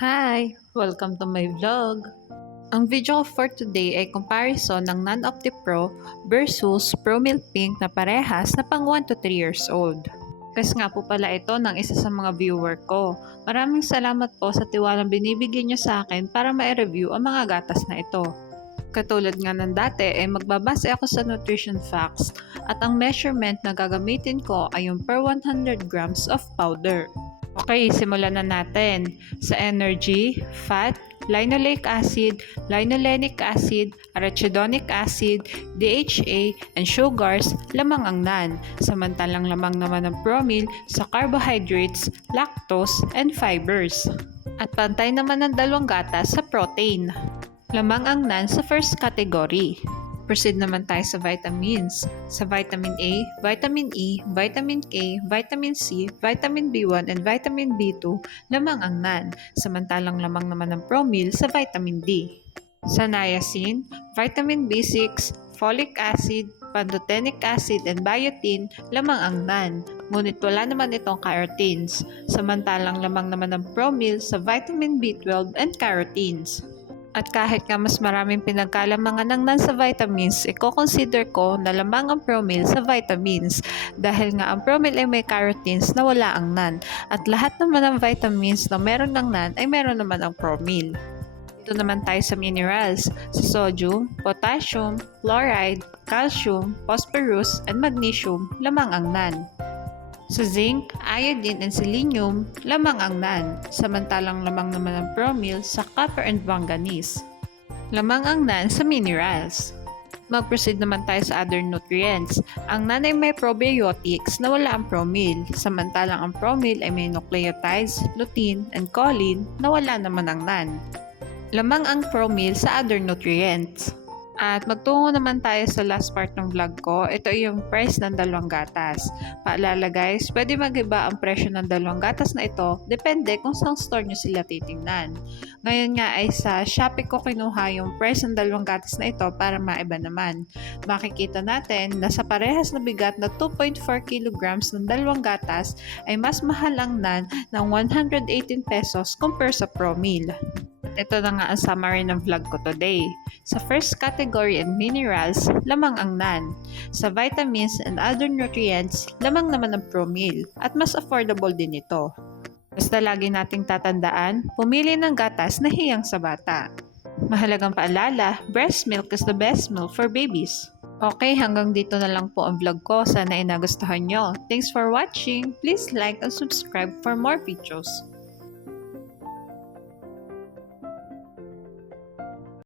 Hi! Welcome to my vlog. Ang video ko for today ay comparison ng Non-Opti Pro versus Pro Milk Pink na parehas na pang 1 to 3 years old. Kasi nga po pala ito ng isa sa mga viewer ko. Maraming salamat po sa tiwalang binibigyan niyo sa akin para ma-review ang mga gatas na ito. Katulad nga ng dati ay magbabase ako sa nutrition facts at ang measurement na gagamitin ko ay yung per 100 grams of powder. Okay, simulan na natin. Sa energy, fat, linoleic acid, linolenic acid, arachidonic acid, DHA, and sugars, lamang ang NAN. Samantalang lamang naman ang promil sa carbohydrates, lactose, and fibers. At pantay naman ang dalawang gatas sa protein. Lamang ang NAN sa first category. Proceed naman tayo sa vitamins. Sa vitamin A, vitamin E, vitamin K, vitamin C, vitamin B1, and vitamin B2, lamang ang NAN, samantalang lamang naman ang promil sa vitamin D. Sa niacin, vitamin B6, folic acid, pantothenic acid, and biotin, lamang ang NAN, ngunit wala naman itong carotenes, samantalang lamang naman ang promil sa vitamin B12 and carotenes. At kahit nga mas maraming pinagkalamangan ng NAN sa vitamins, i-consider ko na lamang ang promil sa vitamins dahil nga ang promil ay may carotenes na wala ang NAN at lahat naman ng vitamins na meron ng NAN ay meron naman ang promil. Dito naman tayo sa minerals. Sa sodium, potassium, chloride, calcium, phosphorus, and magnesium, lamang ang NAN. Sa zinc, iodine, and selenium, lamang ang NAN, samantalang lamang naman ang promil sa copper and manganese. Lamang ang NAN sa minerals. Mag-proceed naman tayo sa other nutrients. Ang NAN ay may probiotics na wala ang promil, samantalang ang promil ay may nucleotides, lutein, and choline na wala naman ang NAN. Lamang ang promil sa other nutrients. At magtungo naman tayo sa last part ng vlog ko. Ito ay yung price ng dalawang gatas. Paalala guys, pwede mag-iba ang presyo ng dalawang gatas na ito. Depende kung saan store nyo sila titingnan. Ngayon nga ay sa Shopee ko kinuha yung price ng dalawang gatas na ito para maiba naman. Makikita natin na sa parehas na bigat na 2.4 kilograms ng dalawang gatas ay mas mahal ang NAN ng 118 pesos compare sa Promil. Ito na nga ang summary ng vlog ko today. Sa first category and minerals, lamang ang NAN. Sa vitamins and other nutrients, lamang naman ang promil at mas affordable din ito. Basta lagi nating tatandaan, pumili ng gatas na hiyang sa bata. Mahalagang paalala, breast milk is the best milk for babies. Okay, hanggang dito na lang po ang vlog ko. Sana ay nagustuhan nyo. Thanks for watching. Please like and subscribe for more videos.